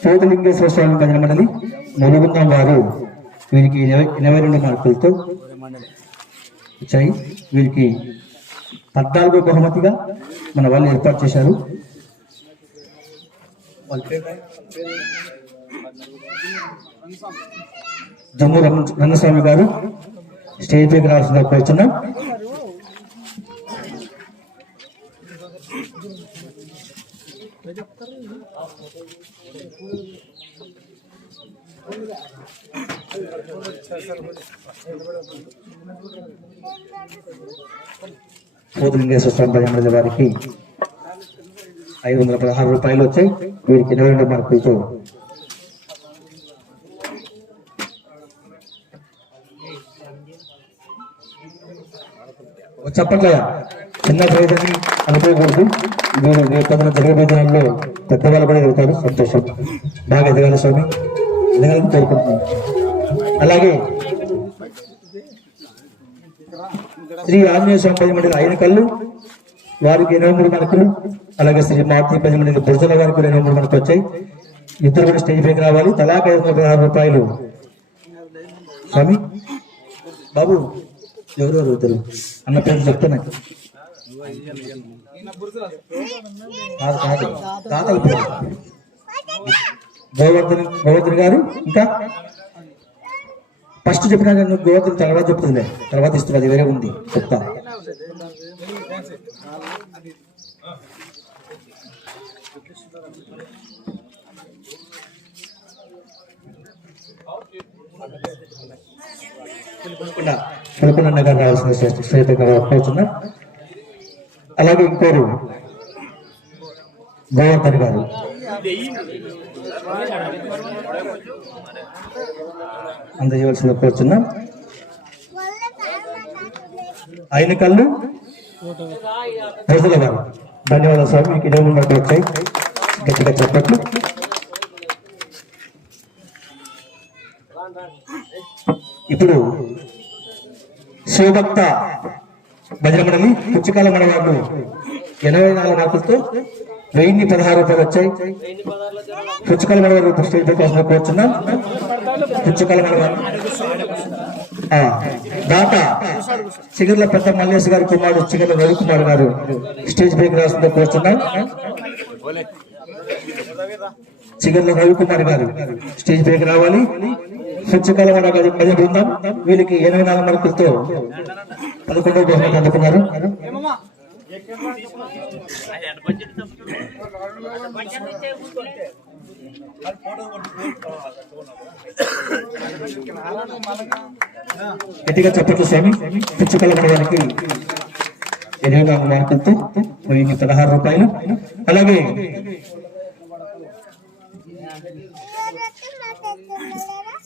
జ్యోతిలింగేశ్వర స్వామి భజన మండలి ములుగుందం వారు వీరికి ఇరవై ఎనభై రెండు మార్కులతో వచ్చాయి. వీరికి పద్నాలుగు బహుమతిగా మన వాళ్ళు ఏర్పాటు చేశారు. జమ్ము రంగస్వామి గారు స్టేజ్ దగ్గర రావాల్సిన కోరుతున్నాం పోతులింగేశ్వర స్వామి భజన వారికి ఐదు వందల పదహారు రూపాయలు వచ్చాయి. వీరికి ఇరవై రెండు మార్కులతో చెప్పట్లే చిన్న ప్రయోజనం అనుకోకూడదు. మీరు రేపొద్దున జరిగే భోజనంలో పెద్దవాళ్ళు కూడా ఎదుగుతారు. సంతోషం. బాగా ఎదగాలి స్వామి. ఎదగాలని కోరుకుంటున్నాను. అలాగే శ్రీ ఆంజనేయ స్వామి పది ఆయన కళ్ళు వారికి ఎనభై మూడు మనకులు అలాగే శ్రీ మారుతి పది మంది బుర్జల వారికి ఎనభై మూడు మనకు వచ్చాయి. ఇద్దరు కూడా స్టేజ్ పైకి రావాలి. తలాక ఐదు వందల రూపాయలు. స్వామి బాబు ఎవరు అడుగుతారు? అన్న పేరు చెప్తున్నా కాదు కాదు. తాతల పేరు. గోవర్ధన్ గోవర్ధన్ గారు ఇంకా? ఫస్ట్ చెప్పినా నువ్వు గోవర్ధన్ తర్వాత చెప్తుందిలే. తర్వాత ఇస్తుంది అది వేరే ఉంది. చెప్తా. పులకొండ గారు రావాల్సిన శ్రేత కోరుతున్నాం అలాగే ఇంకోరు. గోవర్ధన్ గారు. అందజేయవలసిన కోరుతున్నాం ఆయన కళ్ళు? ప్రజల గారు ధన్యవాదాలు స్వామి మీకు ఇరవై మూడు వచ్చాయి గట్టిగా చెప్పట్లు. ఇప్పుడు శివభక్త భజన పుచ్చకాల మనవాళ్ళు ఎనభై నాలుగు మార్కులతో వెయ్యి పదహారు రూపాయలు వచ్చాయి. పుచ్చకాల మనవాళ్ళు స్టేజ్ కోసం కూర్చున్నాం. పుచ్చకాల మనవాళ్ళు దాత చిగుర్ల పెద్ద మల్లేష్ గారి కుమారుడు చిగర్ల రవికుమార్ గారు స్టేజ్ పైకి రాస్తుందో కూర్చున్నాం. చిగర్ల రవికుమార్ గారు స్టేజ్ పైకి రావాలి. స్వచ్ఛకాల మన భజన బృందం వీళ్ళకి ఎనభై నాలుగు మార్కులతో పదకొండవ బహుమతి అందుకున్నారు. గట్టిగా చెప్పట్లు స్వామి. పుచ్చుకల పడడానికి ఎనభై నాలుగు మార్కులతో వెయ్యి పదహారు రూపాయలు. అలాగే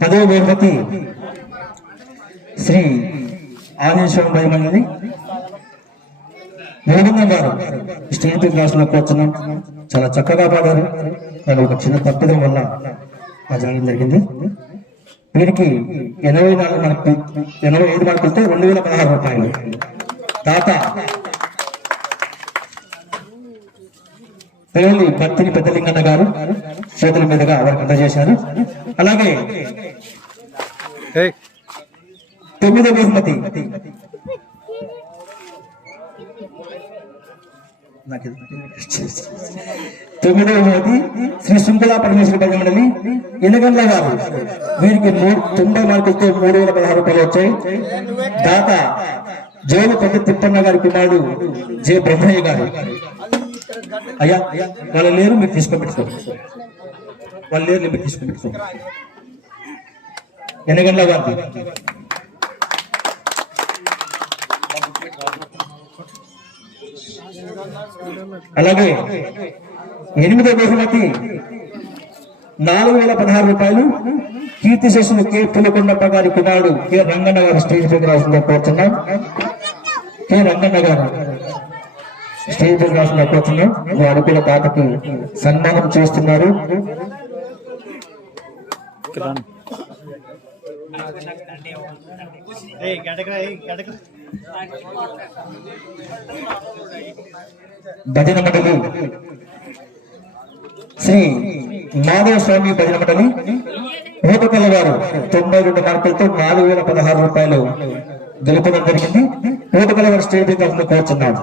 పదవ బహుమతి శ్రీ ఆంజనేశ్వరం భయమైనది నిలబడిన గారు స్టేట్ పై క్లాసులో కూర్చున్నాం చాలా చక్కగా పాడారు కానీ ఒక చిన్న తప్పిదం వల్ల ఆ జరగడం జరిగింది. వీరికి ఎనభై నాలుగు మార్కులు ఎనభై ఐదు మార్కులతో రెండు వేల పదహారు రూపాయలు. తాత పేలి భక్తిని పెద్దలింగన్న గారు చేతుల మీదుగా వారికి అందజేశారు. అలాగే తొమ్మిదో బహుమతి. తొమ్మిదవ బహుమతి శ్రీ శృంఖలా పరమేశ్వర భజన మండలి ఎనగండ్ల గారు. వీరికి తొంభై మార్కులతో మూడు వేల పదహారు రూపాయలు వచ్చాయి. దాత జోలు పెద్ద తిప్పన్న గారి కుమారుడు జె. బ్రహ్మయ్య గారు. అయ్యా వాళ్ళు లేరు మీరు తీసుకొని పెట్టుకోండి వాళ్ళు లేరు మీరు తీసుకొని పెట్టుకోండి గంటల వారి అలాగే ఎనిమిదో బహుమతి నాలుగు వేల పదహారు రూపాయలు కీర్తి శేషులు కె. పులకొండప్ప గారి కుమారుడు కె. రంగన్న గారు స్టేజ్ దగ్గర రాసిందని కోరుతున్నాం కె. రంగన్న గారు స్టేజ్ కోరుతున్నాం వారు కూడా తాతకి సన్మానం చేస్తున్నారు. భజన మండలి శ్రీ మాధవ స్వామి భజన మండలి రూపకల్ల గారు తొంభై రెండు మార్కులతో నాలుగు వేల పదహారు రూపాయలు గెలుపడం జరిగింది. రూపకల్ల గారు స్టేజ్ తరఫున కోరుచున్నాడు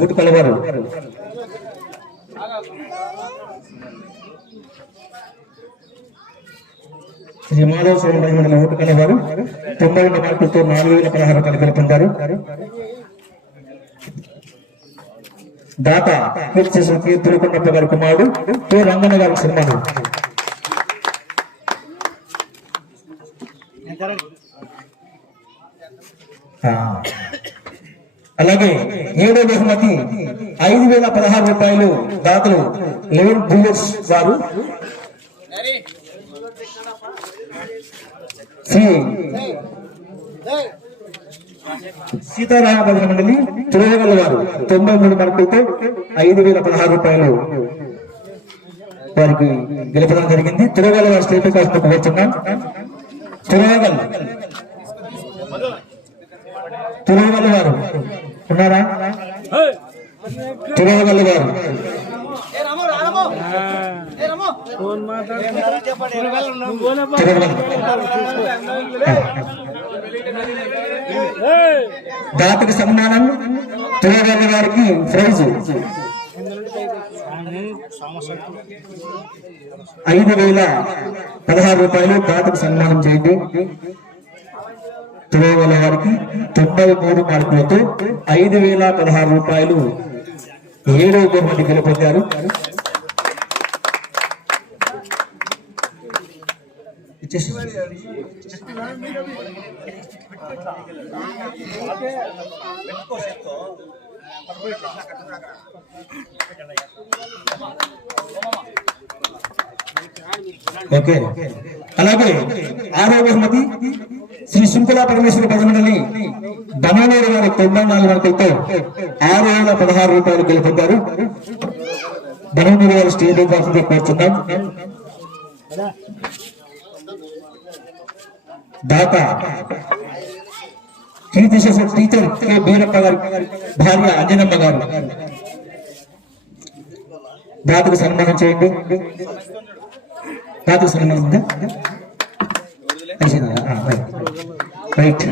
ఊటుకల్ల కలవారు. శ్రీ మాధవ స్వామి భజన మండలి ఊటుకల్ల తొంభై రెండు మార్కులతో నాలుగు వేల పదహారు రూపాయలు పొందారు. దాత పూర్తి చేసిన తిరుకొండప్ప గారి కుమారుడు కె. రంగన్న గారి సన్మానం ఆ. అలాగే ఏడో బహుమతి ఐదు వేల పదహారు రూపాయలు దాతలు లెవెన్ బుల్లెట్స్ వారు. శ్రీ మండలి తిరువగల వారు తొంభై మూడు మార్కులతో ఐదు వేల పదహారు రూపాయలు వారికి గెలపడం జరిగింది. తిరువగల వారి స్టేట్ కాస్ట్ కోరుతున్నాం తిరువగల్ తిరువగల వారు ఉన్నారా? తిరువగల వారు దాతకి సన్మానం తిరువగల గారికి ప్రైజ్. ఐదు వేల పదహారు రూపాయలు దాతకు సన్మానం చేయండి. తిరువగల వారికి తొంభై మూడు మార్కులతో ఐదు వేల పదహారు రూపాయలు ఏడవ బహుమతి గెలుపొందారు. ఓకే. అలాగే ఆరో బహుమతి శ్రీ శృంఖలా పరమేశ్వర పదమండలి బనానూరు గారు తొంభై నాలుగు మార్కులతో ఆరు వేల పదహారు రూపాయలు గెలుపొందారు. బనూరు గారు స్టేట్ కాకుండా కోరుతున్నాం దాత కీర్తి చేసిన టీచర్ కె బీరప్ప గారి భార్య అంజనమ్మ గారు. దాతకు సన్మానం చేయండి. దాతకు సన్మానం ఉందా? రైట్.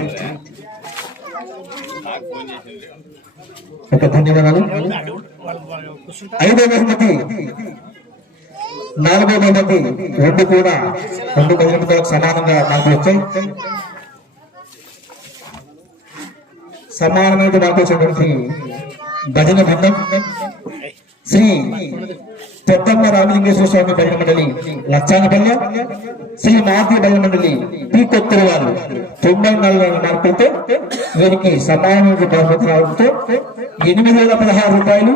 ఓకే ధన్యవాదాలు ఐదో బహుమతి నాలుగో బహుమతి రెండు కూడా రెండు బహుమతులకు సమానంగా నాకు వచ్చాయి సమానమైన నాకు వచ్చినటువంటి భజన బృందం శ్రీ పెద్దమ్మ రామలింగేశ్వర స్వామి బల్ల మండలి లచ్చానపల్లె శ్రీ మాతి బల్ల మండలి పి కొత్తూరు వారు. తొంభై నాలుగు మార్కులతో వీరికి సమానమైన బహుమతి రావడంతో ఎనిమిది వేల పదహారు రూపాయలు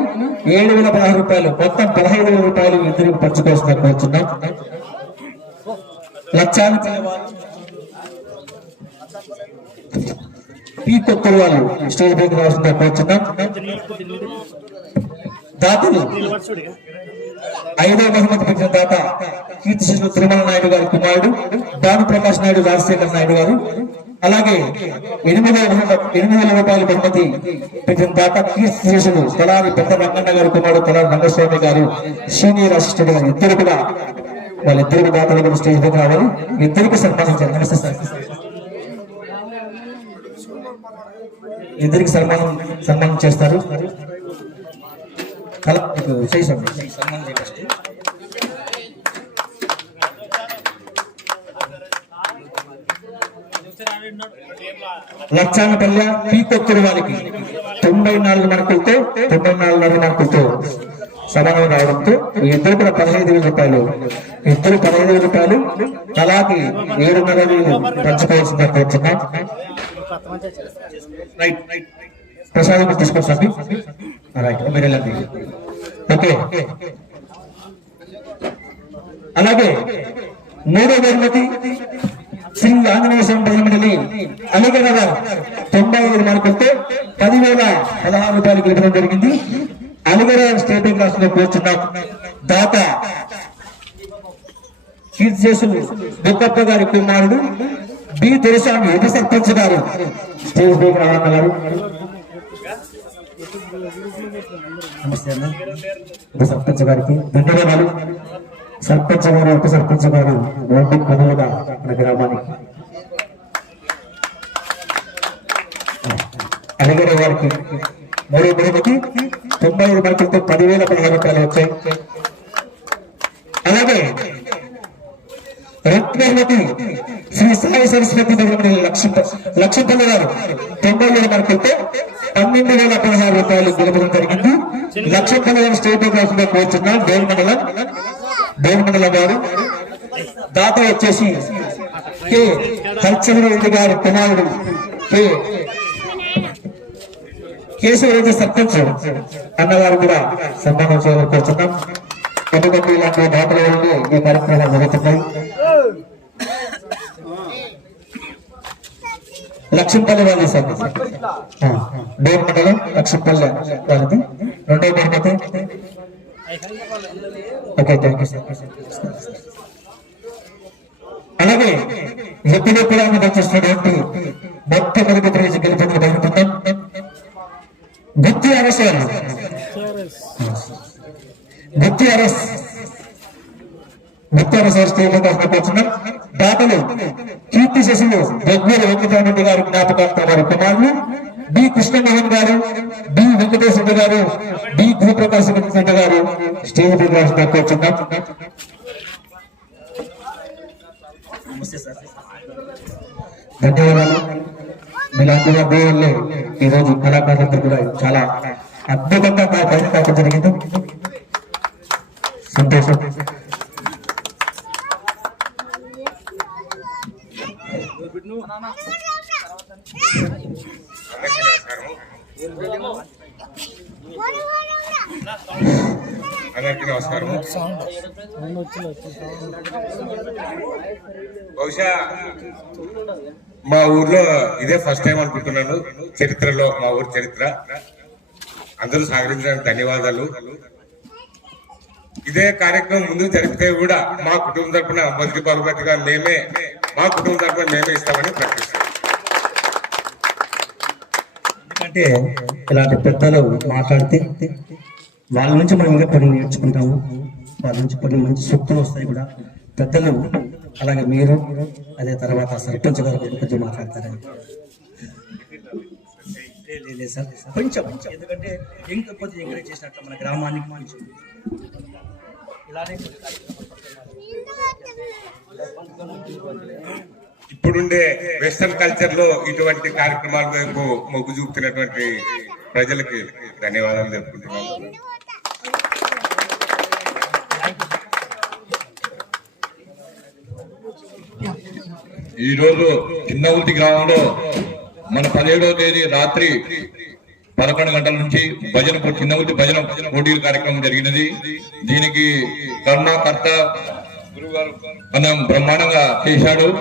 ఏడు వేల పదహారు రూపాయలు మొత్తం పదహైదు వేల రూపాయలు ఇద్దరికి పంచుకోవాల్సిన కోరుతున్నాం లచ్చానపల్లె వారు. పి కొత్తూరు వాళ్ళు స్టేజ్ పైకి రావాల్సిందిగా కోరుతున్నాం దాతలు. ఐదో బహుమతి పొందిన దాత కీర్తి శిశులు తిరుమల నాయుడు గారి కుమారుడు భాను ప్రకాష్ నాయుడు రాజశేఖర్ నాయుడు గారు. అలాగే ఎనిమిది ఎనిమిది వేల రూపాయల బహుమతి పెట్టిన దాత కీర్తి శిశులు తలారి పెద్ద రంగన్న గారి కుమారుడు తలారి రంగస్వామి గారు. సీనియర్ అసిస్టెంట్ గారు ఇద్దరు కూడా వాళ్ళిద్దరికి దాతలు కూడా స్టేజ్ దగ్గర రావాలి. ఇద్దరికి సన్మానించాలి. నమస్తే సార్. ఇద్దరికి సన్మానం సన్మానం చేస్తారు. ಕಲಾ ಇದು ವಿಷಯ ಸಂಬಂಧ లక్షాన పల్లె పీకొచ్చిన వాళ్ళకి తొంభై నాలుగు మార్కులతో తొంభై నాలుగున్నర మార్కులతో సమానం రావడంతో ఇద్దరు కూడా పదహైదు వేల రూపాయలు ఇద్దరు పదహైదు వేల రూపాయలు అలాగే ఏడున్నర వేలు పంచుకోవాల్సిందని కోరుతున్నాం ప్రసాదం తీసుకొస్తాను ఓకే. అలాగే మూడో బహుమతి శ్రీ ఆంజనేయ స్వామి బహుమతిని అనగనగా తొంభై ఐదు మార్కులతో పదివేల పదహారు రూపాయలు గెలపడం జరిగింది. అలిగర స్టేట్ క్లాస్లో కూర్చున్న దాత కీర్తిశేషు బుక్కప్ప గారి కుమారుడు బి. తులసామి ఉప సర్పంచ్ గారు. స్టేజ్ పైకి రావాలన్నారు నమస్తే అన్న ఉప సర్పంచ్ గారికి ధన్యవాదాలు. సర్పంచ్ గారు ఉప సర్పంచ్ గారు రోడ్డు కొనుగోలు మన గ్రామానికి. అడిగిన వారికి మరో బహుమతి. తొంభై ఐదు మార్కులతో పదివేల పదిహేను రూపాయలు వచ్చాయి. అలాగే రత్నవతి శ్రీ సాయి సరస్వతి దగ్గర లక్ష్మ లక్ష్మపల్లి గారు తొంభై వేల మార్కులతో పన్నెండు వేల పదహారు రూపాయలు గెలపడం జరిగింది. లక్ష్మపల్లి గారు స్టేట్ క్లాస్లో కూర్చున్న డోల్ మండలం డోల్ మండలం గారు. దాత వచ్చేసి కె. కల్చరెడ్డి గారు కుమారుడు కె. కేశవరెడ్డి సర్పంచ్ అన్నగారు కూడా సన్మానం చేయాలని కోరుతున్నాం ఎందుకంటే ఇలాంటి దాతల ఈ కార్యక్రమాలు జరుగుతున్నాయి. లక్ష్మపల్లి వాళ్ళ సార్. డోర్ మండలం లక్ష్మపల్లి వాళ్ళది. రెండో బహుమతి ఓకే థ్యాంక్ యూ సార్. అలాగే ఎప్పుడెప్పుడు వచ్చేసినటువంటి మొట్టమొదటి ప్రైజ్ గెలుపొందిన బయలుపొందాం గుత్తి అరస్ గారు. గుత్తి అరస్ గుత్తి అరస్ గారు స్టేట్ కూర్చున్నాం దాతలు కీర్తి శశులు దగ్గర వెంకటరామరెడ్డి గారు జ్ఞాపకార్థం వారి కుమారులు బి కృష్ణమోహన్ గారు బి వెంకటేశ్వర రెడ్డి గారు బి గురుప్రకాశ్ రెడ్డి గారు స్టేజ్ మీద కూర్చున్నాం ధన్యవాదాలు. మీలాంటి వారి వల్లే ఈ రోజు కళాకారులందరూ కూడా చాలా అద్భుతంగా పైన కాక జరిగింది. సంతోషం. అందరికీ నమస్కారం బహుశా మా ఊర్లో ఇదే ఫస్ట్ టైం అనుకుంటున్నాను. చరిత్రలో మా ఊరి చరిత్ర. అందరూ సహకరించడానికి ధన్యవాదాలు. ఇదే కార్యక్రమం ముందు జరిపితే కూడా మా కుటుంబం తరపున మొదటి బహుమతిగా మేమే మా కుటుంబం తరపున మేమే ఇస్తామని ప్రకటిస్తాం ఎందుకంటే ఇలాంటి పెద్దలు మాట్లాడితే వాళ్ళ నుంచి మనం ఇంకా కొన్ని నేర్చుకుంటాము. వాళ్ళ నుంచి కొన్ని మంచి సూక్తులు వస్తాయి కూడా. పెద్దలు అలాగే మీరు అదే తర్వాత సర్పంచ్ గారు కూడా కొంచెం మాట్లాడతారని లేదు సార్. కొంచెం ఎందుకంటే ఇంకా కొంచెం ఎంకరేజ్ చేసినట్టు మన గ్రామానికి మంచి ఇప్పుడుండే వెస్టర్న్ కల్చర్లో ఇటువంటి కార్యక్రమాల వైపు మొగ్గు చూపుతున్నటువంటి ప్రజలకి ధన్యవాదాలు తెలుపుకుంటున్నాను. ఈ రోజు చిన్నవుతి గ్రామంలో మన పదిహేడవ తేదీ రాత్రి పదకొండు గంటల నుంచి భజన పో- భజన పోటీల కార్యక్రమం జరిగినది. దీనికి కర్ణకర్త గురుగారు మనం బ్రహ్మాండంగా చేశాడు.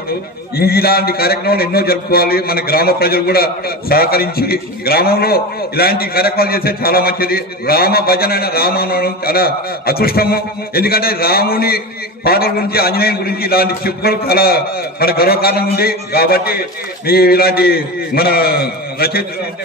ఇలాంటి కార్యక్రమాలు ఎన్నో జరుపుకోవాలి. మన గ్రామ ప్రజలు కూడా సహకరించి గ్రామంలో ఇలాంటి కార్యక్రమాలు చేస్తే చాలా మంచిది. రామ భజన అయిన రామాయణం చాలా అదృష్టము. ఎందుకంటే రాముని పాటల గురించి ఆంజనేయుని గురించి ఇలాంటి చెప్పుకోవడం చాలా మన గర్వకారణం ఉంది. కాబట్టి మీ ఇలాంటి మన రచయిత అంటే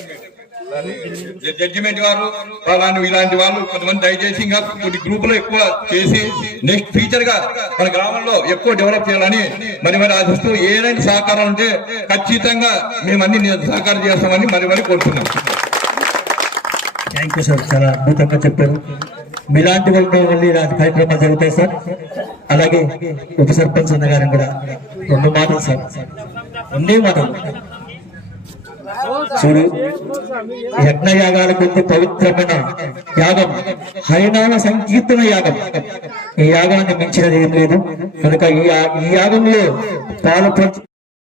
జడ్జిమెంట్ వారు అలాంటి ఇలాంటి వాళ్ళు కొంతమంది దయచేసి ఇంకా కొన్ని గ్రూపులు ఎక్కువ చేసి నెక్స్ట్ ఫ్యూచర్గా మన గ్రామంలో ఎక్కువ డెవలప్ చేయాలని మరి మరి ఆశిస్తూ ఏదైనా సహకారం ఉంటే ఖచ్చితంగా మేము అన్ని సహకారం చేస్తామని మరి మరి కోరుతున్నాం. థ్యాంక్ యూ సార్ చాలా అద్భుతంగా చెప్పారు. మీలాంటి వాళ్ళతో మళ్ళీ ఇలాంటి కార్యక్రమాలు జరుగుతాయి సార్ అలాగే ఉప సర్పంచ్ అన్న గారిని కూడా రెండు మాటలు సార్ రెండే మాటలు. చూడు యజ్ఞయాగాల కొద్ది పవిత్రమైన యాగం. హరినామ సంకీర్తన యాగం. ఈ యాగాన్ని మించినది ఏం లేదు. కనుక ఈ ఈ యాగంలో పాలు